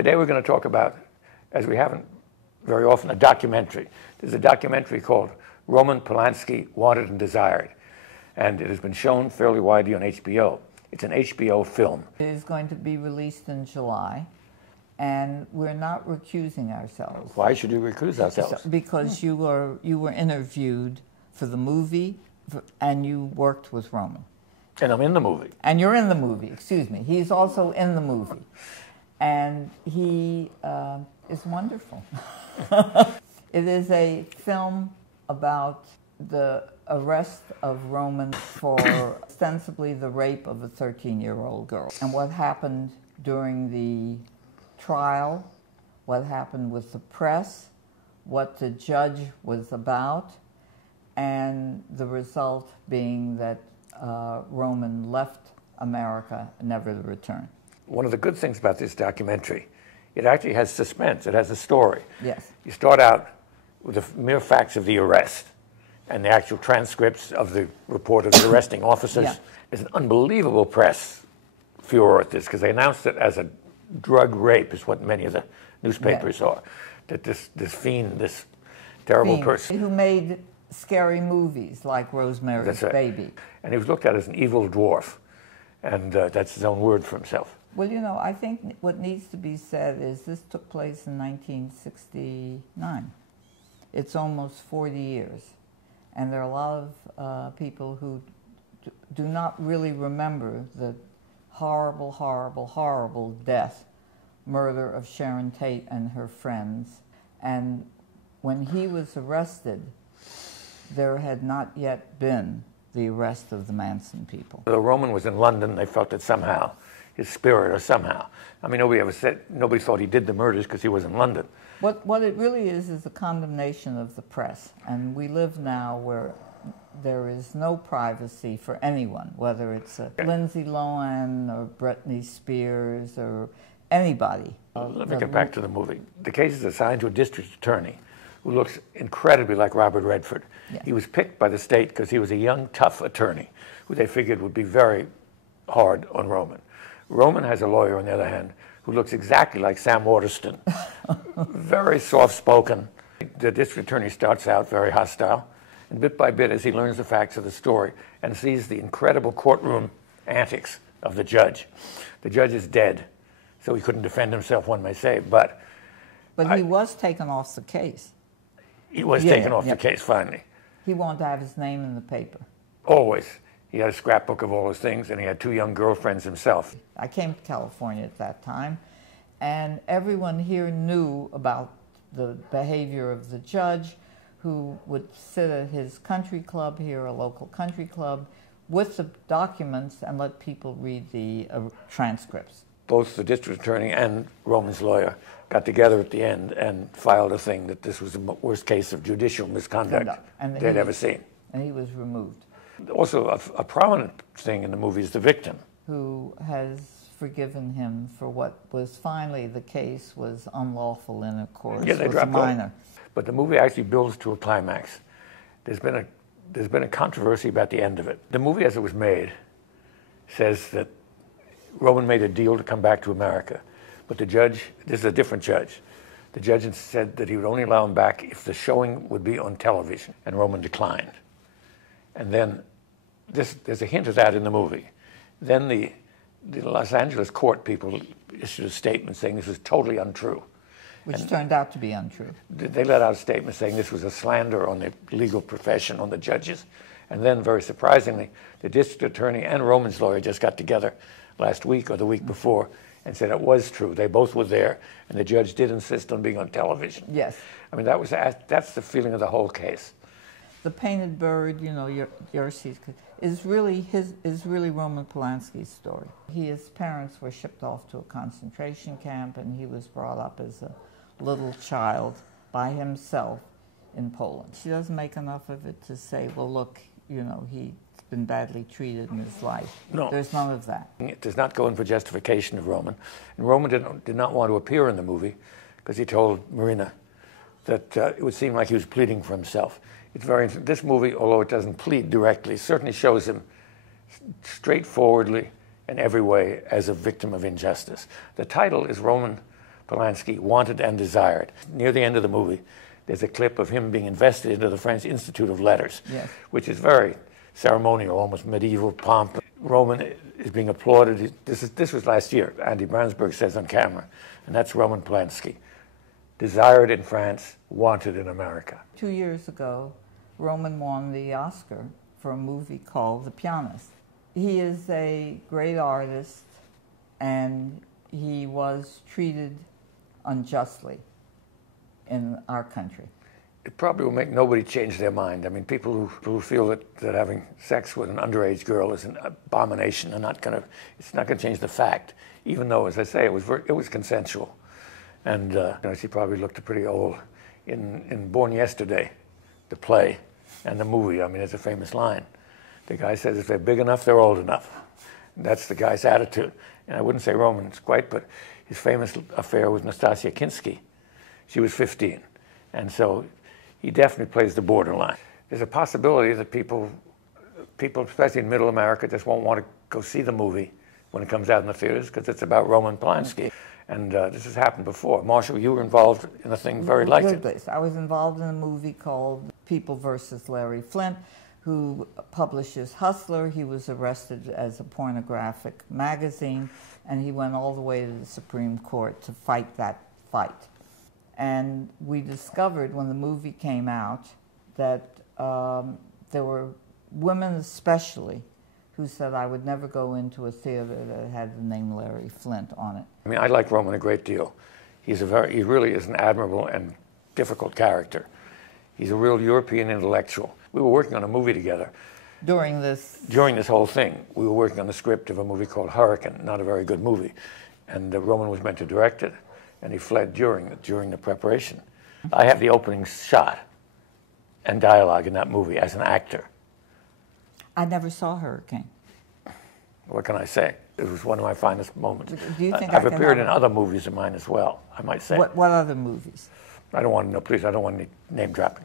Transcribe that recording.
Today we're going to talk about, as we haven't very often, a documentary. There's a documentary called Roman Polanski, Wanted and Desired, and it has been shown fairly widely on HBO. It's an HBO film. It is going to be released in July, and we're not recusing ourselves. Why should we recuse ourselves? Because you were interviewed for the movie, and you worked with Roman. And I'm in the movie. And you're in the movie, excuse me. He's also in the movie. And he is wonderful. It is a film about the arrest of Roman for ostensibly the rape of a 13-year-old girl. And what happened during the trial, what happened with the press, what the judge was about, and the result being that Roman left America, never to return. One of the good things about this documentary, it actually has suspense. It has a story. Yes. You start out with the mere facts of the arrest and the actual transcripts of the report of the arresting officers. Yeah. There's an unbelievable press furor at this because they announced it as a drug rape, is what many of the newspapers are. That this fiend, this terrible person. Who made scary movies like Rosemary's That's right. Baby. And he was looked at as an evil dwarf. And that's his own word for himself. Well, you know, I think what needs to be said is this took place in 1969. It's almost 40 years. And there are a lot of people who do not really remember the horrible, horrible, horrible death, murder of Sharon Tate and her friends. And when he was arrested, there had not yet been the arrest of the Manson people. Though Roman was in London, they felt that somehow his spirit, or somehow, I mean, nobody thought he did the murders because he was in London. What it really is a condemnation of the press. And we live now where there is no privacy for anyone, whether it's Lindsay Lohan or Britney Spears or anybody. Let me get back to the movie. The case is assigned to a district attorney who looks incredibly like Robert Redford. Yes. He was picked by the state because he was a young, tough attorney who they figured would be very hard on Roman. Roman has a lawyer, on the other hand, who looks exactly like Sam Waterston. Very soft-spoken. The district attorney starts out very hostile, and bit by bit, as he learns the facts of the story and sees the incredible courtroom antics of the judge is dead, so he couldn't defend himself, one may say, but he was taken off the case. He was taken off the case, finally. He wanted to have his name in the paper. Always. He had a scrapbook of all his things, and he had 2 young girlfriends himself. I came to California at that time, and everyone here knew about the behavior of the judge, who would sit at his country club here, a local country club, with the documents and let people read the transcripts. Both the district attorney and Roman's lawyer got together at the end and filed a thing that this was the worst case of judicial misconduct they'd ever seen. And he was removed. Also, a prominent thing in the movie is the victim, who has forgiven him for what was finally the case was unlawful intercourse with a minor. But the movie actually builds to a climax. There's been a controversy about the end of it. The movie, as it was made, says that Roman made a deal to come back to America, but the judge, this is a different judge, the judge said that he would only allow him back if the showing would be on television, and Roman declined. And then, there's a hint of that in the movie. Then the Los Angeles court people issued a statement saying this was totally untrue. Which turned out to be untrue. They let out a statement saying this was a slander on the legal profession, on the judges. And then, very surprisingly, the district attorney and Roman's lawyer just got together last week or the week before and said it was true. They both were there, and the judge did insist on being on television. Yes. I mean, that's the feeling of the whole case. The Painted Bird, you know, Yossi, is really Roman Polanski's story. His parents were shipped off to a concentration camp, and he was brought up as a little child by himself in Poland. She doesn't make enough of it to say, well, look, you know, he's been badly treated in his life. No. There's none of that. It does not go in for justification of Roman. And Roman did not want to appear in the movie because he told Marina that it would seem like he was pleading for himself. It's very interesting. This movie, although it doesn't plead directly, certainly shows him straightforwardly in every way as a victim of injustice. The title is Roman Polanski, wanted and desired. Near the end of the movie, there's a clip of him being invested into the French Institute of Letters, Yes. which is very ceremonial, almost medieval pomp. Roman is being applauded. This was last year, Andy Brandsburg says on camera, and that's Roman Polanski. Desired in France, wanted in America. 2 years ago, Roman won the Oscar for a movie called The Pianist. He is a great artist, and he was treated unjustly in our country. It probably will make nobody change their mind. I mean, people who feel that having sex with an underage girl is an abomination are not going to. It's not going to change the fact, even though, as I say, it was consensual, and she probably looked pretty old in Born Yesterday, the play, and the movie. I mean, it's a famous line. The guy says if they're big enough, they're old enough. And that's the guy's attitude. And I wouldn't say Roman's quite, but his famous affair with Nastasia Kinski. She was 15, and so he definitely plays the borderline. There's a possibility that people, especially in Middle America, just won't want to go see the movie when it comes out in the theaters because it's about Roman Polanski. And this has happened before. Marshall, you were involved in a thing very like it. I was involved in a movie called People versus Larry Flint, who publishes Hustler. He was arrested as a pornographic magazine, and he went all the way to the Supreme Court to fight that fight. And we discovered when the movie came out that there were women especially who said, I would never go into a theater that had the name Larry Flint on it. I mean, I like Roman a great deal. He really is an admirable and difficult character. He's a real European intellectual. We were working on a movie together. During this whole thing, we were working on the script of a movie called Hurricane, not a very good movie. And Roman was meant to direct it, and he fled during the preparation. I have the opening shot and dialogue in that movie as an actor. I never saw Hurricane. What can I say? It was one of my finest moments. Do you think I've appeared in other movies of mine as well, I might say. What other movies? I don't want to know, please, I don't want any name dropping.